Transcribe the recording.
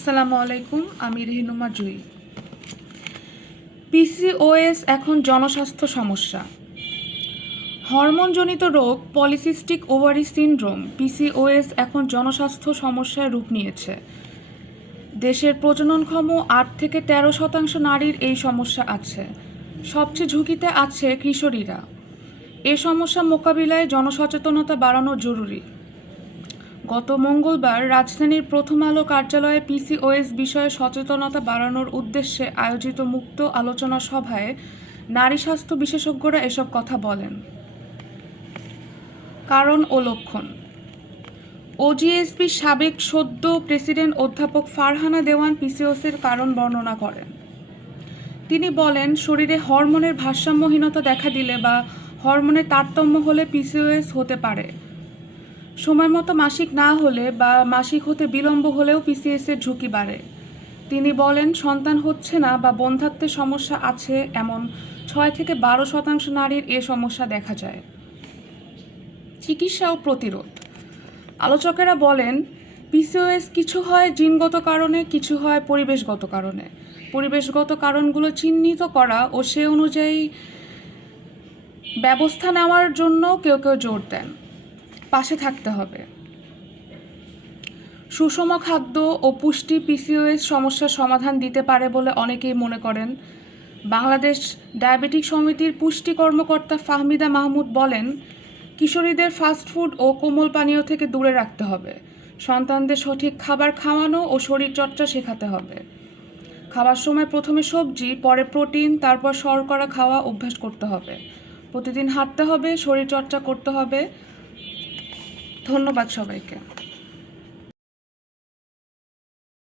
আসসালামু আলাইকুম, আমি রেহনুমা জুই। পিসিওএস এখন জনস্বাস্থ্য সমস্যা। হরমোনজনিত রোগ, পলিসিস্টিক ওভারি সিনড্রোম পিসিওএস এখন জনস্বাস্থ্য সমস্যায় রূপ নিয়েছে। দেশের প্রজননক্ষম আট থেকে তেরো শতাংশ নারীর এই সমস্যা আছে। সবচেয়ে ঝুঁকিতে আছে কিশোরীরা। এ সমস্যা মোকাবিলায় জনসচেতনতা বাড়ানো জরুরি। গত মঙ্গলবার রাজধানীর প্রথম আলো কার্যালয়ে পিসিওএস বিষয়ে সচেতনতা বাড়ানোর উদ্দেশ্যে আয়োজিত মুক্ত আলোচনা সভায় নারী স্বাস্থ্য বিশেষজ্ঞরা এসব কথা বলেন। কারণ ও লক্ষণ। ওজিএসবি সাবেক সদ্য প্রেসিডেন্ট অধ্যাপক ফারহানা দেওয়ান পিসিওসের কারণ বর্ণনা করেন। তিনি বলেন, শরীরে হরমোনের ভারসাম্যহীনতা দেখা দিলে বা হরমোনের তারতম্য হলে পিসিওএস হতে পারে। সময় মতো মাসিক না হলে বা মাসিক হতে বিলম্ব হলেও পিসিএস এর ঝুঁকি বাড়ে। তিনি বলেন, সন্তান হচ্ছে না বা বন্ধাত্বের সমস্যা আছে এমন ছয় থেকে বারো শতাংশ নারীর এ সমস্যা দেখা যায়। চিকিৎসা ও প্রতিরোধ। আলোচকেরা বলেন পিসিওএস কিছু হয় জিনগত কারণে, কিছু হয় পরিবেশগত কারণে। পরিবেশগত কারণগুলো চিহ্নিত করা ও সে অনুযায়ী ব্যবস্থা নেওয়ার জন্য কেউ কেউ জোর দেন। পাশে থাকতে হবে। সুষম খাদ্য ও পুষ্টি পিসিওএস সমস্যার সমাধান দিতে পারে বলে অনেকেই মনে করেন। বাংলাদেশ ডায়াবেটিক সমিতির পুষ্টি কর্মকর্তা ফাহমিদা মাহমুদ বলেন, কিশোরীদের ফাস্টফুড ও কোমল পানীয় থেকে দূরে রাখতে হবে। সন্তানদের সঠিক খাবার খাওয়ানো ও শরীরচর্চা শেখাতে হবে। খাওয়ার সময় প্রথমে সবজি, পরে প্রোটিন, তারপর শর্করা খাওয়া অভ্যাস করতে হবে। প্রতিদিন হাঁটতে হবে, শরীরচর্চা করতে হবে ধন্যবাদ সবাইকে।